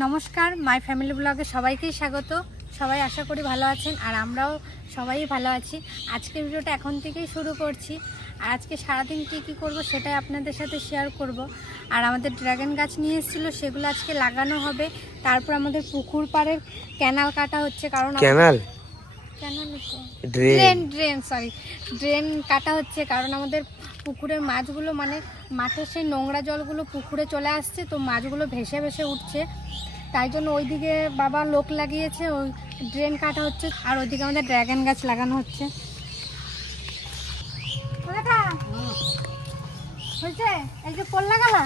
নমস্কার, my family ব্লগে সবাইকেই স্বাগত। সবাই আশা করি ভালো আছেন, আর আমরাও সবাই ভালো আছি। আজকে ভিডিওটা এখন থেকেই শুরু করছি, আর আজকে সারাদিন কী করব সেটাই আপনাদের সাথে শেয়ার করব। আর আমাদের ড্রাগন গাছ নিয়ে এসেছিলো, সেগুলো আজকে লাগানো হবে। তারপর আমাদের পুকুর পাড়ের ক্যানাল কাটা হচ্ছে, কারণ ড্রেন কাটা হচ্ছে, কারণ আমাদের পুকুরের মাছগুলো মানে মাঠের সেই নোংরা জলগুলো পুকুরে চলে আসছে, তো মাছগুলো ভেসে ভেসে উঠছে। তাই জন্য ওইদিকে বাবা লোক লাগিয়েছে, ওই ড্রেন কাটা হচ্ছে, আর ওইদিকে আমাদের ড্রাগন গাছ লাগানো হচ্ছে। এই যে পোল লাগালা,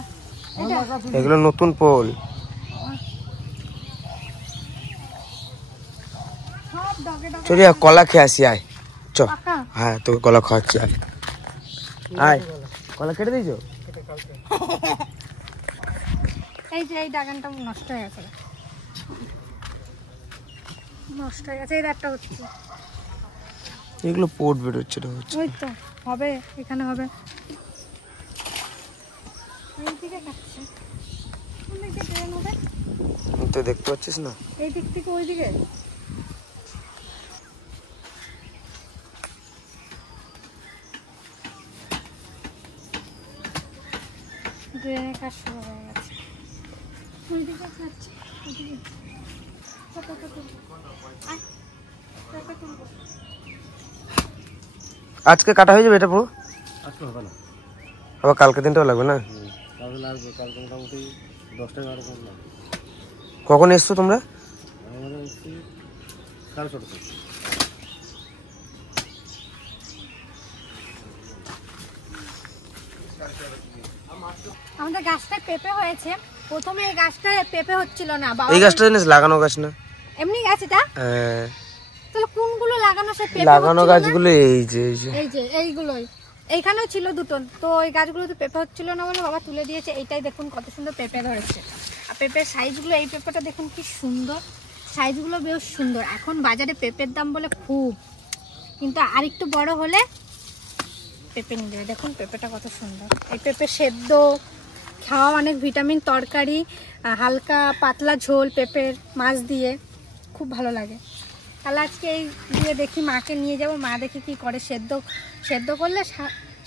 এগুলো নতুন পোল। চল কলা খেয়ে আসি, আয় চ। হ্যাঁ তোকে কলা খাওয়াচ্ছি, আয় আয়। কলা কেটে দিয়েছো? এই যে এই ড্রাগনটা নষ্ট হয়ে গেছে, এই একটা হচ্ছে। এগুলো পোট বেরোচ্ছে, ওই তো হবে, এখানে হবে। এইদিকে কাটছে, কোন দিকে ড্রেন হবে তো দেখতে পাচ্ছিস না? এই দিক থেকে ওই দিকে। ড্রেনের কাজ শুরু হয়ে গেছে, ওই দিকে কাটছে, ওইদিকে। আজকে কাটা হয়ে যাবে এটা পুরো? আজকে হবে না, আবার কালকে দিনটাও লাগবে না? কালকে লাগবে, কালকে মোটামুটি 10টা 11টা লাগবে। কখন এসছো তোমরা? আমরা এসেছি 6:30। আমাদের গাছটা পেঁপে হয়েছে। প্রথমে এই গাছটা পেঁপে হচ্ছিল না। এই গাছটা জানিস লাগানো গাছ না, এমনি গাছ এটা। তাহলে কোনগুলো লাগানো? সে পেঁপে লাগানো গাছগুলো এই যে এইগুলোই। এইখানেও ছিল দুটো, তো ওই গাছগুলোতে পেঁপে হচ্ছিল না বলে বাবা তুলে দিয়েছে। এইটাই দেখুন কত সুন্দর পেঁপে ধরেছে। আর পেঁপের সাইজগুলো, এই পেঁপেটা দেখুন কি সুন্দর, সাইজগুলো বেশ সুন্দর। এখন বাজারে পেঁপের দাম বলে খুব, কিন্তু আর একটু বড় হলে পেঁপে নিয়ে দেবে। দেখুন পেঁপেটা কত সুন্দর। এই পেঁপে সেদ্ধ খাওয়া, অনেক ভিটামিন, তরকারি, হালকা পাতলা ঝোল পেঁপের মাছ দিয়ে খুব ভালো লাগে। তাহলে আজকে এই দিয়ে দেখি মাকে নিয়ে যাব, মা দেখি কি করে। সেদ্ধ করলে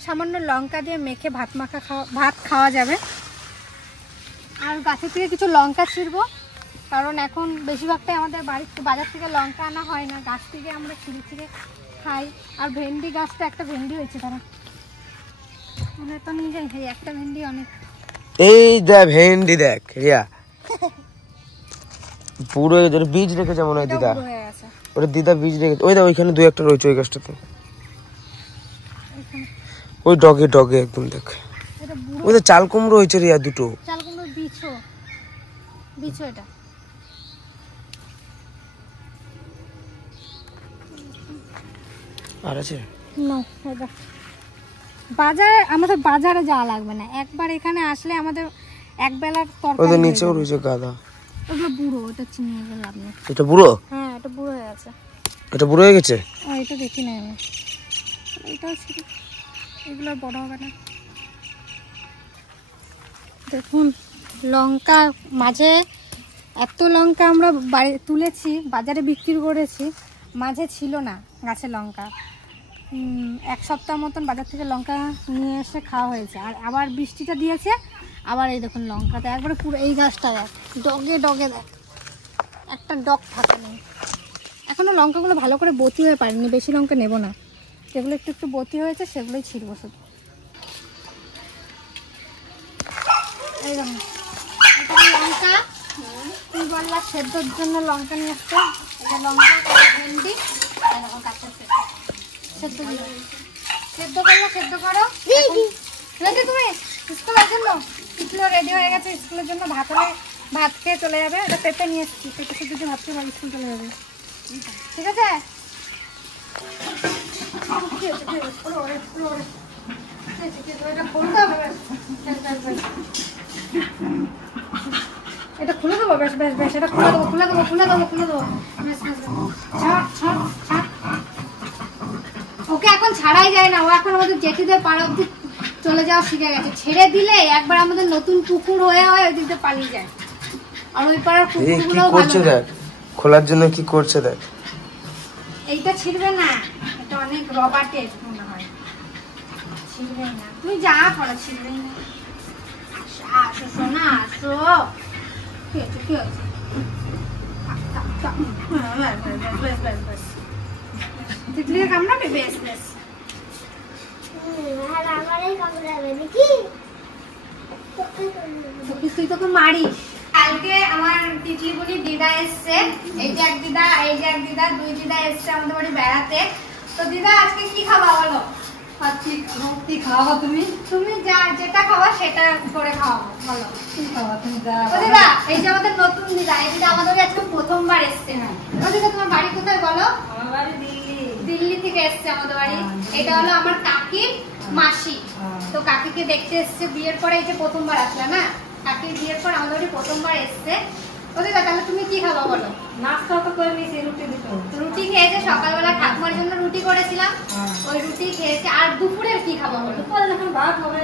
সামান্য লঙ্কা দিয়ে মেখে ভাত খাওয়া যাবে। আর গাছের থেকে কিছু লঙ্কা ছিঁড়বো, কারণ এখন বেশিরভাগটাই আমাদের বাজার থেকে লঙ্কা আনা হয় না, গাছ থেকে আমরা ছিঁড়ে খাই। আর ভেন্ডি গাছটা, একটা ভেন্ডি হয়েছে, তারা মনে তো নিয়ে যাই। এই একটা ভেন্ডি অনেক। এই দেখ ভেন্ডি, দেখ রিয়া পুরো এর বীজ রেখেছে মনে হয় দিদা। ওটা দিদা বীজ রেখেছে। ওই দেখ ওইখানে দুই একটা রয়েছে ওই গাছটাতে, ওই ডগে একদম দেখ। ওই যে চাল কুমড়ো হয়েছে রিয়া, দুটো চাল কুমড়ো বিছো এটা। আর আছে না, এটা বাজারে, আমাদের বাজারে যাওয়া লাগবে না। একবার এখানে আসলে আমাদের এক বেলার তরকারি। ওই নিচেও রয়েছে গাদা। ওগুলো বুড়ো, ওটা চিনিয়ে গেল আপনি। এটা বুড়ো? হ্যাঁ, এটা বুড়ো হয়ে গেছে। এটা বুড়ো হয়ে গেছে? এটা দেখি না আমি, এটাও ছিল। এগুলো বড় হবে না। দেখুন লঙ্কা, মাঝে এত লঙ্কা আমরা তুলেছি, বাজারে বিক্রি করেছি। মাঝে ছিল না গাছের লঙ্কা। 1 সপ্তাহ মতন বাজার থেকে লঙ্কা নিয়ে এসে খাওয়া হয়েছে। আর আবার বৃষ্টিটা দিয়েছে, আবার এই দেখুন লঙ্কাতে একবারে পুরো। এই গাছটা দেখ, ডগে দেখ, একটা ডগ থাকে নেই। এখনও লঙ্কাগুলো ভালো করে বতি হয়ে পারেনি, বেশি লঙ্কা নেব না। যেগুলো একটু বতি হয়েছে সেগুলোই ছিঁড়বো শুধু। এই দেখুন লঙ্কা, তুলবাল্লা সেদ্ধর জন্য লঙ্কা নিয়ে আসছে। লঙ্কা, ভেন্ডি, সেদ্ধ করো। রেডি তুমি স্কুলের জন্য? স্কুলে রেডি হয়ে গেছে, স্কুলের জন্য ভাত খেয়ে চলে যাবে। এটা পেঁপে নিয়ে এসেছি, পেঁপে শুধু দিয়ে ভাত খেয়ে স্কুল চলে যাবে। ঠিক আছে? এটা খুলে দেবো, বেশ এটা খুলে দেবো। ওকে এখন ছাড়াই যায় না, ও এখন আমাদের জেঠিদের পাড়া অব্দি চলে যাওয়া শিখে গেছে। ছেড়ে দিলে একবার আমাদের নতুন পুকুর হয়ে ওই দিকে পালিয়ে যায়। আর ওই পাড়ার এই কি কুকুরগুলোও ভালো করছে না। দেখ, খোলার জন্য কি করছে দেখ। এইটা ছিড়বে না, এটা অনেক রবার্টের মনে হয়, ছিড়বে না। তুই যা করো, ছিড়বেই না। আসো আসো সোনা, আসো। কি হয়েছে, কি হয়েছে? বেশ বেশ বেশ, তিতলিকে কামড়াবে? বেশ বেশ। তুই তোকে মারিস। কালকে আমার তিতলি বলি দিদা এসছে, এই যে এক দিদা, এই যে এক দিদা, দুই দিদা এসছে আমাদের বাড়ি বেড়াতে। তো দিদা আজকে কি খাবা বলো? কি খাওয়া তুমি? তুমি যা যেটা খাওয়া সেটা করে খাওয়াবো, বলো কি খাওয়া তুমি? ও দিদা, এই যে আমাদের নতুন দিদা, এই দিদা আমাদের আজকে প্রথমবার এসছে। ও দিদা, তোমার বাড়ি কোথায় বলো? আমার বাড়ি দিল্লি। দিল্লি থেকে এসছে আমাদের বাড়ি। এটা হলো আমার কাকির মাসি। তো কাকিকে দেখতে এসছে বিয়ের পরে, এই যে প্রথমবার আসলে না, কাকির বিয়ের পর আমাদের বাড়ি প্রথমবার এসছে। ও দিদা, তাহলে তুমি কি খাবা বলো? নাস্তা তো করে নিয়েছি, রুটি দিত। রুটি খেয়েছে, সকালবেলা ঠাকুমার জন্য রুটি করেছিলাম, ওই রুটি খেয়েছে। আর দুপুরের কি খাবা বলো? দুপুরে যখন ভাত হবে,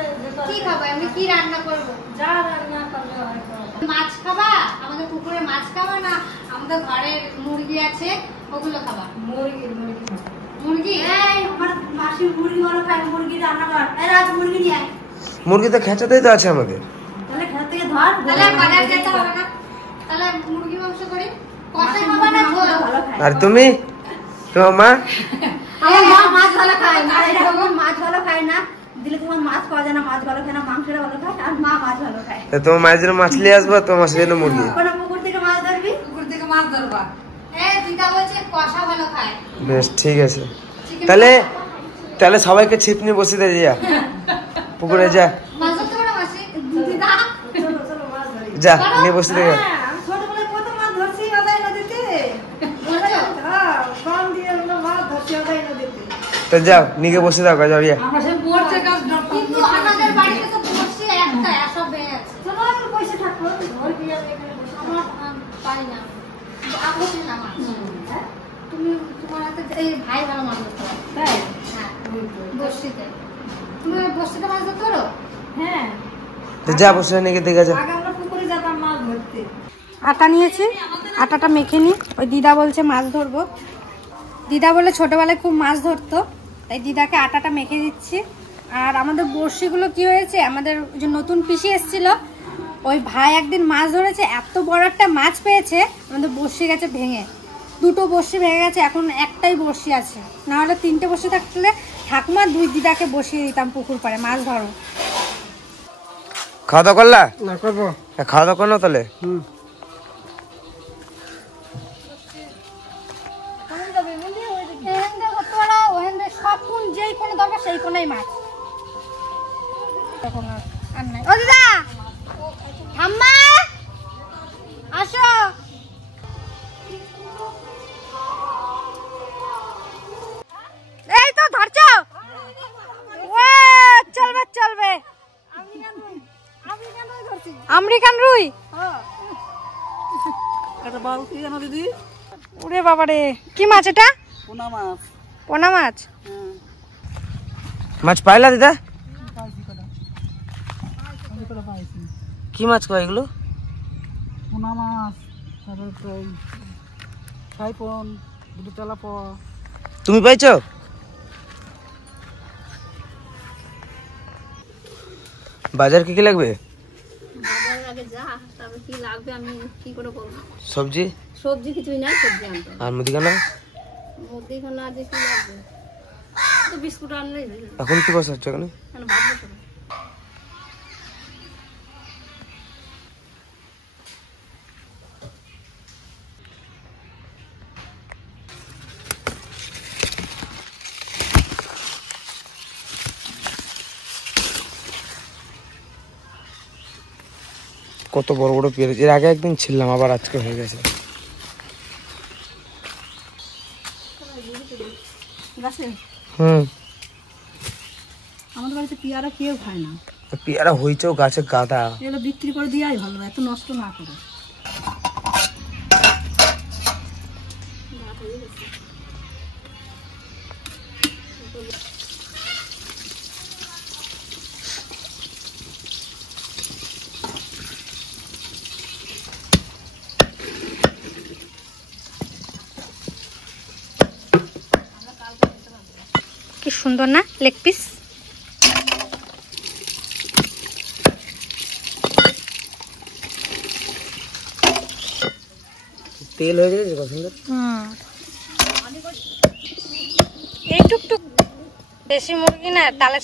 কি খাবা? আমি কি রান্না করবো? যা রান্না করলে হয়তো। মাছ খাবা? আমাদের পুকুরে মাছ খাবা না আমাদের ঘরের মুরগি আছে ওগুলো খাবা? মুরগি মুরগি? এই আমার মাসি মুরগি ভালো খায়, মুরগি রান্না কর। এই রাত মুরগি নিয়ে আয়। মুরগি তো খেঁচাতেই তো আছে আমাদের। তাহলে ঘর থেকে ধর। তাহলে বাজার যেতে হবে না, তাহলে মুরগি মাংস করি। কষাই খাবা না ঝোল? ভালো খায়। আর তুমি, তোমার মা? আমার মা মাছ ভালো খায় না, এরকম মাছ ভালো খায় না। দিলে তোমার মাছ পাওয়া যায় না, মাছ ভালো খায় না, মাংসটা ভালো খায়। আর মা মাছ ভালো খায়। তা তোমার মায়ের জন্য মাছলি আসবো, তোমার মাছের জন্য মুরগি। কোনো পুকুর থেকে মাছ ধরবি, পুকুর থেকে মাছ ধরবা। দিদা বলছে কষা ভালো খায়। বেশ ঠিক আছে, তাহলে তাহলে সবাইকে ছিপ নিয়ে বসে দে, যা পুকুরে যা, মাছ ধরতে পারো মাসি? দিদা চলো চলো মাছ ধরি। যা নিয়ে বসে দে। হ্যাঁ, আমি ছোটবেলায় কত মাছ ধরছি ওদাই নদীতে। হ্যাঁ, বান দিয়ে আমরা মাছ ধরছি ওদাই নদীতে। তো যাও নিয়ে বসে দাও, যাও যা। আমরা সে পড়ছে কাজ কিন্তু আমাদের বাড়িতে তো বসছি একটা, সব ভেঙে গেছে। চলো একটু পয়সা থাকো, ঘর দিয়ে আমি এখানে বসে। আমরা পারি না, আপনি না মাছ। তুমি তোমার হাতে এই ভাই ভালো মাছ ধরতে পারো। তাই? হ্যাঁ, বসিতে। তুমি বসিতে মাছ ধরতে পারো? হ্যাঁ, তো যা বসে নিয়ে দেখে যা। আগে আমরা পুকুরে যেতাম মাছ ধরতে। আটা নিয়েছি, আটাটা মেখে নি। ওই দিদা বলছে মাছ ধরবো। দিদা বলে ছোটবেলায় খুব মাছ ধরতো, তাই দিদাকে আটাটা মেখে দিচ্ছি। আর আমাদের বড়শিগুলো কি হয়েছে, আমাদের যে নতুন পিসি এসেছিল, ওই ভাই একদিন মাছ ধরেছে, এত বড় একটা মাছ পেয়েছে, আমাদের বড়শি গেছে ভেঙে। দুটো বড়শি ভেঙে গেছে, এখন একটাই বড়শি আছে। নাহলে তিনটে বড়শি থাকলে ঠাকুমা দুই দিদাকে বসিয়ে দিতাম পুকুর পাড়ে, মাছ ধরো। খাওয়া দাওয়া করলা? না করবো। খাওয়া দাওয়া করো তাহলে। সব কোন যেই কোনো দরকার সেই কোনাই মাছ। ও দিদা, ঠাম্মা আসো। এই তো ধরছো, চলবে চলবে। আমেরিকান রুই? এটা বাবু কি জানো দিদি? ওরে বাবা রে, কি মাছ এটা? পোনা মাছ। পোনা মাছ? মাছ পাইলা দিদা? পাইছি কটা, আমি কটা পাইছি। কি মাছ কয় এগুলো? পোনা মাছ, তারপর তো এই সাইপন, দুটো তেলাপোয়া। তুমি পাইছো? বাজার কি কি লাগবে? বাজারে আগে যা, তারপর কি লাগবে আমি কি করে বলবো। সবজি? সবজি কিছুই নাই, সবজি আনতে আর মুদিখানা? মুদিখানা যে কি লাগবে, তো বিস্কুট আনলেই হয়ে যাবে। এখন কি বসাচ্ছ এখানে? কেন ভাত বসাবো? কত বড় বড় পেঁয়াজ, এর আগে একদিন ছিলাম, আবার আজকে হয়ে গেছে। গাছে হুম, আমাদের বাড়িতে পেয়ারা কেউ খায় না, পেয়ারা হয়েছেও গাছে গাদা। এগুলো বিক্রি করে দেওয়াই ভালো, এত নষ্ট না করে। সুন্দর না লেগ পিস। তেল হয়ে গেছে কত সুন্দর। এই টুকটুক দেশি মুরগি না তালে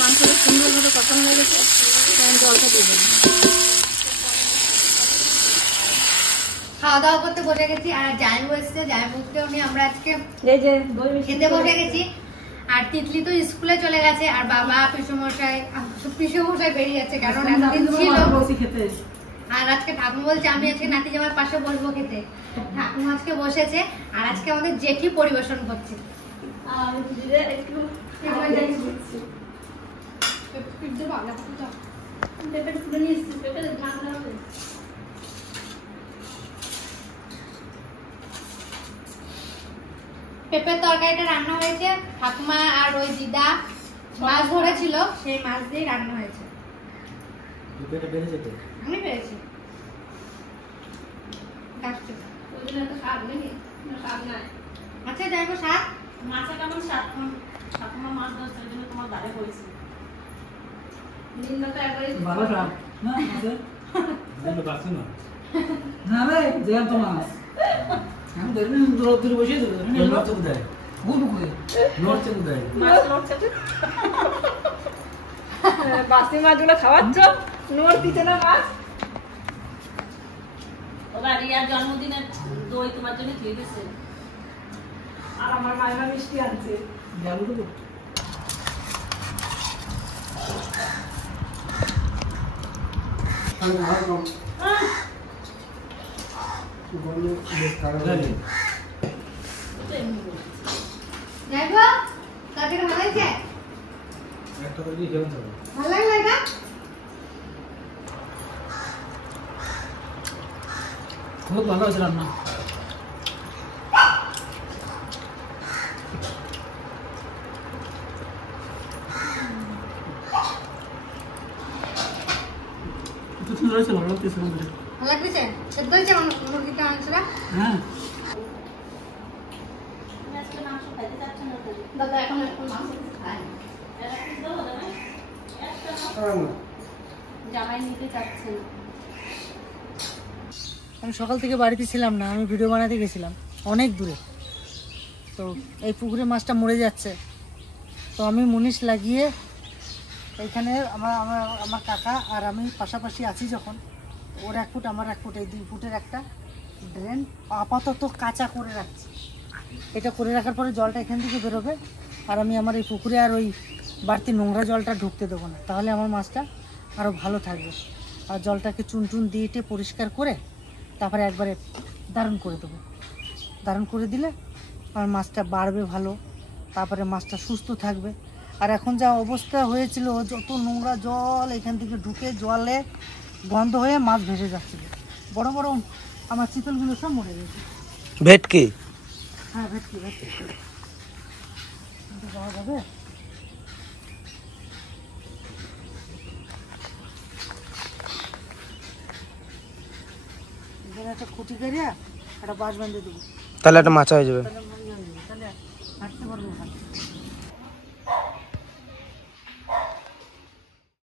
মাংসটা সুন্দরভাবে কষানো হয়ে গেছে, জলটা দিয়ে দেবো। খাওয়া দাওয়া করতে বসে গেছি আর জামাইবু এসেছে, জামাইবুকে নিয়ে আমরা আজকে খেতে বসে গেছি। আর তিতলি তো স্কুলে চলে গেছে আর বাবা পিসুমশাই বেরিয়ে যাচ্ছে, কারণ এতদিন ছিল। আর আজকে ঠাকুমা বলছে আমি আজকে নাতি জামার পাশে বসবো খেতে। ঠাকুমা আজকে বসেছে আর আজকে আমাদের জেঠি পরিবেশন করছে। পেঁপের তরকারিটা রান্না হয়েছে, ঠাকুমা আর ওই দিদা মাছ ধরেছিল, সেই মাছ দিয়ে রান্না হয়েছে। আমি পেয়েছি। আচ্ছা যাই হোক, শাক মাছটা কেমন শাক ঠাকুমা মাছ ধরছে ওই জন্য তোমার বাড়ি করেছি ভালো শাক না না রে জ্যান্ত মাছ আমি দেখবি দূরে বসে দেবো নড়ছে কোথায়? নড়ছে কোথায়? মাছ নড়ছে তো বাসি মাছগুলো খাওয়াচ্ছ, নোর দিতে না মাছ। ওরা রিয়ার জন্মদিনের দই তোমার জন্য দিয়ে দিয়েছে, আর আমার মায়েরা মিষ্টি আনছে। যাবো তো যাই হোক, তরকারিটা ভালো হয়েছে? একটা করে দিয়ে কেমন থাকবে? ভালো লাগলো এটা? খুব ভালো হয়েছে রান্না। খুব সুন্দর হয়েছে, ভালো লাগতেছে। ভালো লাগছে? সেদ্ধ হয়েছে মুরগিটা মাংসটা? হ্যাঁ দাদা এখন মাংস খায়। জামাই নিতে চাচ্ছে না। আমি সকাল থেকে বাড়িতে ছিলাম না, আমি ভিডিও বানাতে গেছিলাম অনেক দূরে। তো এই পুকুরে মাছটা মরে যাচ্ছে, তো আমি মুনিশ লাগিয়ে এইখানে আমার কাকা আর আমি পাশাপাশি আছি যখন, ওর 1 ফুট আমার 1 ফুট, এই 2 ফুটের একটা ড্রেন আপাতত কাঁচা করে রাখছি। এটা করে রাখার পরে জলটা এখান থেকে বেরোবে, আর আমি আমার এই পুকুরে আর ওই বাড়তি নোংরা জলটা ঢুকতে দেবো না, তাহলে আমার মাছটা আরও ভালো থাকবে। আর জলটাকে চুন দিয়ে পরিষ্কার করে তারপরে একবারে দারুণ করে দেবো। দারুণ করে দিলে আমার মাছটা বাড়বে ভালো, তারপরে মাছটা সুস্থ থাকবে। আর এখন যা অবস্থা হয়েছিল, যত নোংরা জল এখান থেকে ঢুকে জলে গন্ধ হয়ে মাছ ভেসে যাচ্ছিল, বড় বড় আমার চিতলগুলো সব মরে গেছে। ভেটকি হ্যাঁ ভেটকি যাওয়া যাবে। এখানে একটা খুঁটি কারিয়া একটা বাঁশ বাঁধে দেবো, তাহলে একটা মাছ হয়ে যাবে। তাহলে